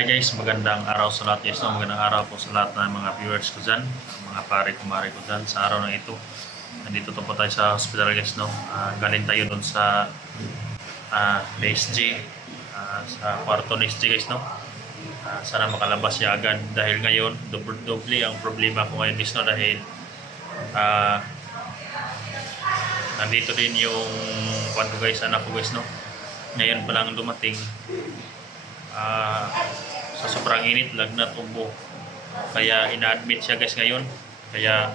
Hi guys, magandang araw sa lahat guys. No? Magandang araw po sa lahat ng mga viewers ko dyan, mga pare kumare ko dyan sa araw na ito. Nandito po tayo sa hospital guys. No? Galing tayo doon sa PSG, sa kwarto ni SG guys. No? Sana makalabas siya agad dahil ngayon, doble ang problema ko ngayon guys. No? Dahil nandito din yung kwarto guys, anak ko guys. No? Ngayon pa lang dumating. Sa sobrang init, lagnat, ubo. Kaya ina-admit siya guys ngayon. Kaya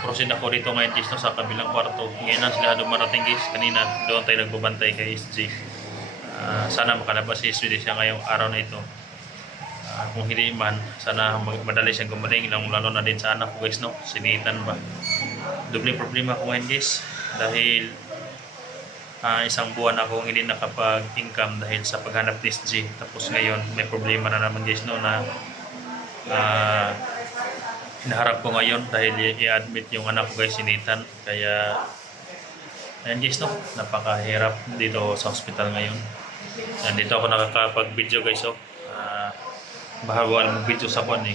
proceed ako dito ngayon guys no, sa kabilang kwarto. Ngayon na sila dumarating guys. Kanina doon tayo nagbabantay kay SG. Sana makalabas si SG siya ngayong araw na ito. Kung hindi man, sana madali siyang gumaling. Lalo na din sa anak ko guys no. Sinitan ba. Doble problema ko ngayon guys. Dahil isang buwan akong hindi nakapag-income dahil sa paghanap ni SG. Tapos ngayon may problema na naman guys no na hinaharap ko ngayon dahil i-admit yung anak ko guys sinitan. Kaya ayan guys no, napakahirap dito sa hospital ngayon. Dito ako nakakapag-video guys. So bawal mag-video sa kwan eh.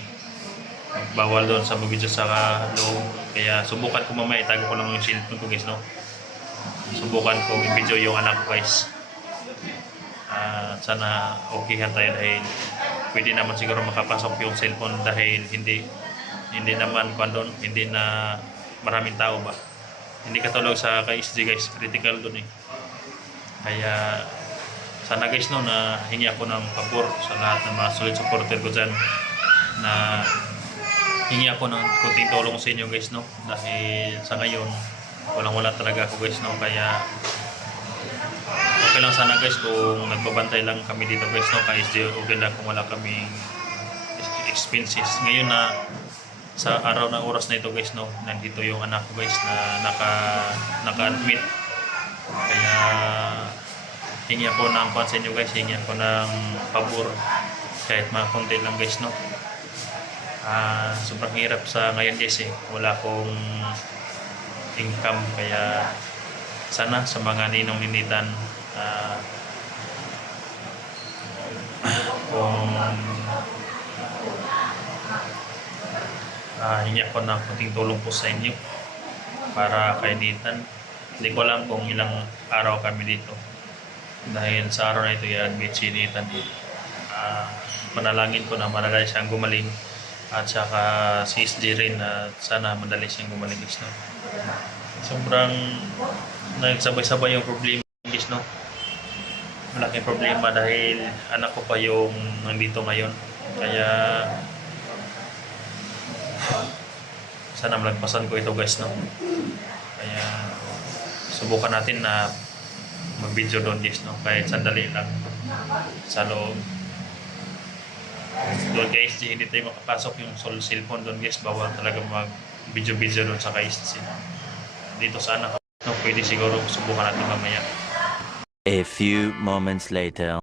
Bawal doon sa mag-video sa loob. Kaya subukan ko mamaya, itago ko lang yung cellphone ko guys no. Subukan kong i-video yung anak ko guys. Sana okayhan tayo dahil pwede naman siguro makapasok yung cellphone dahil hindi naman doon, hindi na maraming tao ba. Hindi katulog sa kay SG guys, critical doon eh. Kaya sana guys no, na hingi ako ng pabor sa lahat ng mga solid supporter ko dyan na hingi ako ng kunting tulong sa inyo guys no, dahil sa ngayon wala talaga ako guys no. Kaya okay lang sana guys kung nagbabantay lang kami dito guys no kay SG. Okay lang kung wala kaming expenses ngayon na sa araw na oras na ito guys no. Nandito yung anak ko guys na naka-admit. Kaya hingi ako ng pansin nyo guys, hingi ako ng pabor kahit mga konti lang guys no. Sobrang hirap sa ngayon guys eh, wala akong income. Kaya sana sa mga ninong-ninitan kung hingi ako ng kunting tulong po sa inyo para kainitan. Hindi ko alam kung ilang araw kami dito dahil sa araw na ito i-admit si Nitan. Manalangin ko na madali siyang gumaling at saka si SG rin na sana madali siyang gumaling guys no. Sobrang nagsabay-sabay yung problema guys no. Malaking problema dahil anak ko pa yung nandito ngayon. Kaya sana malagpasan ko ito guys no. Kaya subukan natin na mag-video doon guys no, kahit sandali lang sa loob. Doon guys, hindi tayo makapasok yung cellphone doon guys, bawal talaga mag-video doon sa KSC. Dito sa anak ko no, pwede siguro subukan natin mamaya. A few moments later.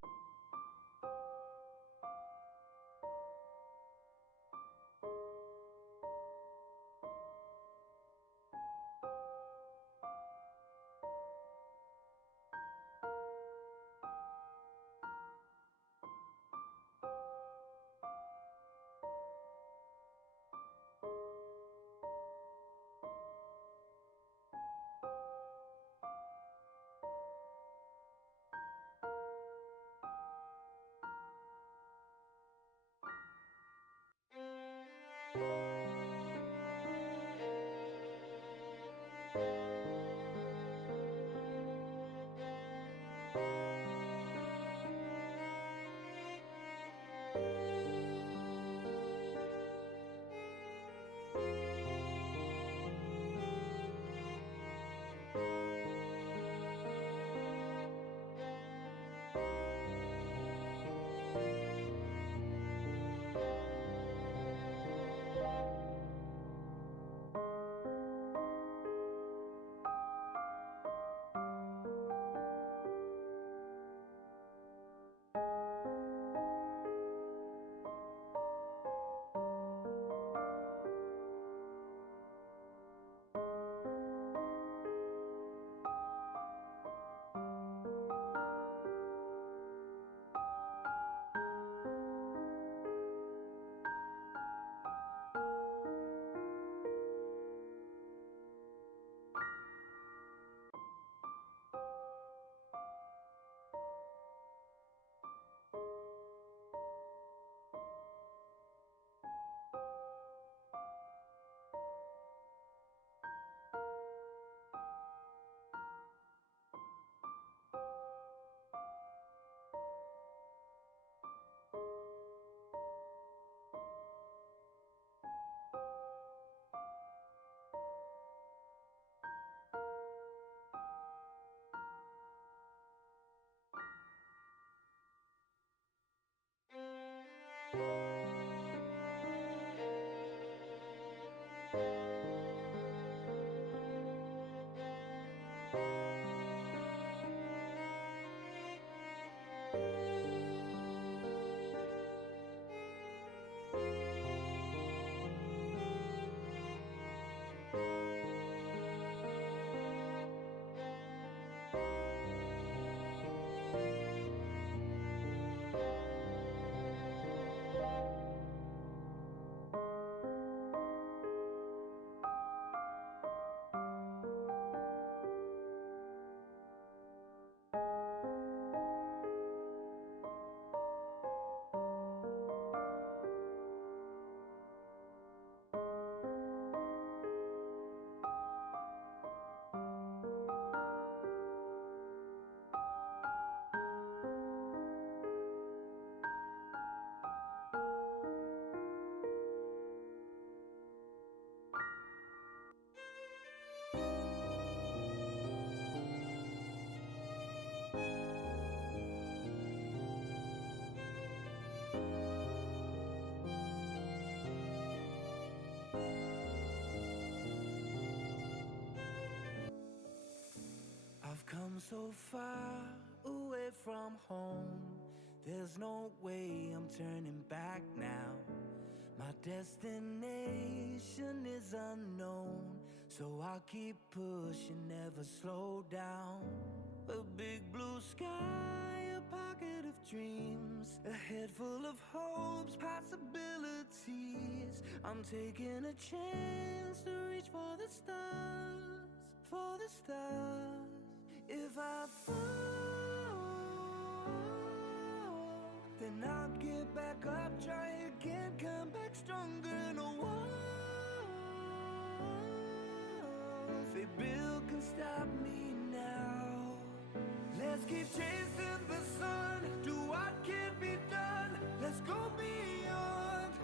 come so far away from home. There's no way I'm turning back now. My destination is unknown, so I'll keep pushing, never slow down. A big blue sky, a pocket of dreams, a head full of hopes, possibilities. I'm taking a chance to reach for the stars, for the stars. If I fall, then I'll get back up, try again, come back stronger. No walls they build can stop me now. Let's keep chasing the sun, do what can be done. Let's go beyond,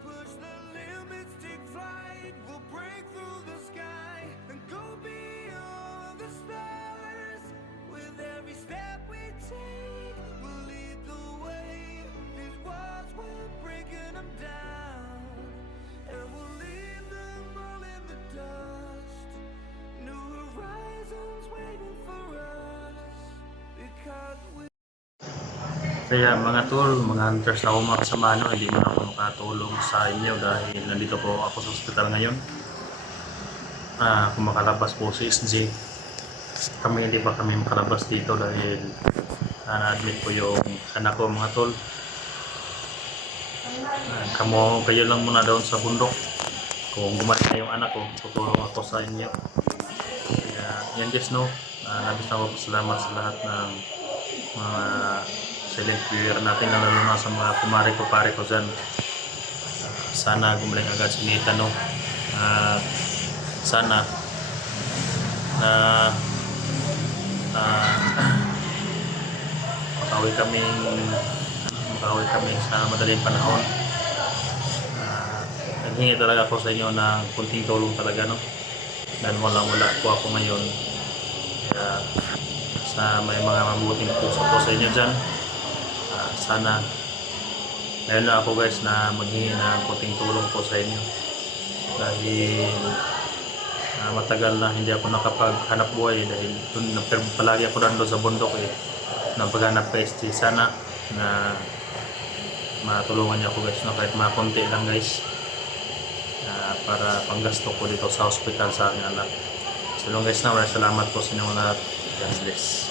push the limits, take flight. We'll break through the sky and go beyond the stars. With every step we take, we'll lead the way. These walls, we're breaking them down, and we'll leave them all in the dust. New horizons waiting for us, because we Kaya mga tol, mga hunters na ako mga kasama, no, hindi mo na ako makatulong sa inyo dahil nandito po ako sa hospital ngayon. Kumakalabas po si SJ. Kami hindi pa kami makalabas dito dahil na-admit po yung anak ko mga tol. Kayo lang muna doon sa bundok. Kung gumaling na yung anak ko, tutulong ako sa inyo. Kaya yan guys, no, labis na ako salamat sa lahat ng mga silent viewer natin, lalo na sa mga kumari ko dyan. Sana gumaling agad si Nita, no. Sana makawi kami sa madaling panahon. Naghingi talaga ako sa inyo ng kunting tulong talaga, no, dahil wala po ako ngayon. Kaya sa may mga mabuting puso po sa inyo dyan, sana meron na ako guys na maghingi ng kunting tulong po sa inyo dahil matagal na hindi ako nakapaghanap buhay dahil palagi ako doon sa bundok ng paghanap kay SJ. Sana na matulungan niyo ako guys, no, kahit mga konti lang guys, para panggasto ko dito sa hospital sa aking anak. So long guys, na maraming salamat po sa inyong lahat. God bless.